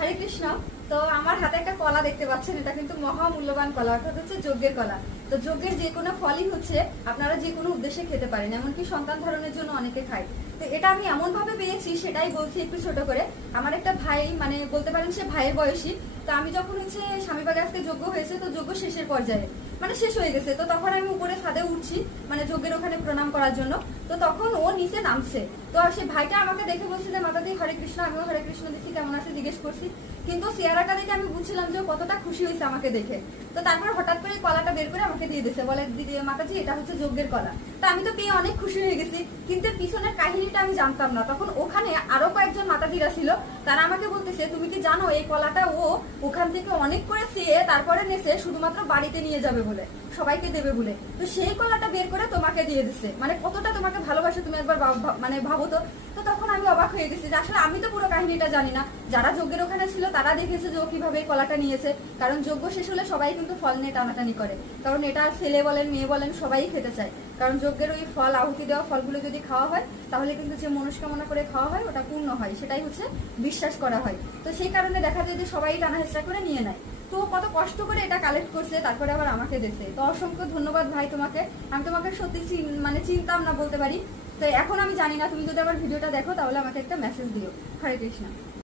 হরে কৃষ্ণ। তো আমার হাতে একটা কলা দেখতে পাচ্ছেন, এটা কিন্তু মহামূল্যবান কলা, অর্থাৎ হচ্ছে যজ্ঞের কলা। তো যজ্ঞের যে কোনো ফলই হচ্ছে আপনারা যে কোনো উদ্দেশ্যে খেতে পারেন, এমনকি সন্তান ধারণের জন্য অনেকে খায়। তো এটা আমি এমন ভাবে পেয়েছি, সেটাই বলছি একটু ছোট করে। আমার একটা ভাই, মানে বলতে পারেন সে ভাইয়ের বয়সী। তো আমি যখন হচ্ছে স্বামীবাগে আজকে যজ্ঞ হয়েছে, তো যজ্ঞ শেষের পর্যায়ে মানে শেষ হয়ে গেছে, তো তখন আমি উপরে ছাদে উঠছি মানে যজ্ঞের ওখানে প্রণাম করার জন্য। তো তখন ও নিচে নামছে, তো সে ভাইটা আমাকে দেখে বলছে যে মাতাদি হরে কৃষ্ণ। আমিও হরে কৃষ্ণ দিচ্ছি, কেমন আছে জিজ্ঞেস করছি, কিন্তু চেহারাটা দেখে আমি বুঝছিলাম যে কতটা খুশি হয়েছে আমাকে দেখে। তো তারপর হঠাৎ করে কলাটা বের করে আমাকে দিয়ে দিচ্ছে, বলে দিদি মাতাজি এটা হচ্ছে যজ্ঞের কলা। তো আমি তো পেয়ে অনেক খুশি হয়ে গেছি, কিন্তু পিছনের কাহিনীটা আমি জানতাম না। তখন ওখানে আরো কয়েকজন মাতাজিরা ছিল, তারা আমাকে বলতেছে তুমি কি জানো এই কলাটা ও ওখান থেকে অনেক করে চেয়ে তারপরে নেছে শুধুমাত্র বাড়িতে নিয়ে যাবে বলে, সবাইকে দেবে বলে। তো সেই কলাটা বের করে তোমাকে দিয়ে দিচ্ছে, মানে কতটা তোমাকে ভালোবাসে তুমি একবার মানে ভাবো তো। তো তখন আমি অবাক হয়ে গেছি যে আসলে আমি তো পুরো কাহিনীটা জানি না। যারা যজ্ঞের ওখানে ছিল তারা দেখেছে যে ও কিভাবে কলাটা নিয়েছে, কারণ যজ্ঞ শেষ হলে সবাই কিন্তু ফল নিয়ে টানাটানি করে, কারণ এটা ছেলে বলেন মেয়ে বলেন সবাই খেতে চায়। কারণ যজ্ঞের ওই ফল, আহুতি দেওয়া ফলগুলো যদি খাওয়া হয় তাহলে কিন্তু যে মনস্কামনা করে খাওয়া হয় ওটা পূর্ণ হয়, সেটাই হচ্ছে বিশ্বাস করা হয়। তো সেই কারণে দেখা যায় যে সবাই টানা হেঁচড়া করে নিয়ে নেয়। তো কত কষ্ট করে এটা কালেক্ট করছে, তারপরে আবার আমাকে দিয়েছে। তো অসংখ্য ধন্যবাদ ভাই তোমাকে। আমি তোমাকে সত্যি মানে চিনতাম না বলতে পারি। তো এখন আমি জানি না, তুমি যদি আবার ভিডিওটা দেখো তাহলে আমাকে একটা মেসেজ দিও। হরে কৃষ্ণ।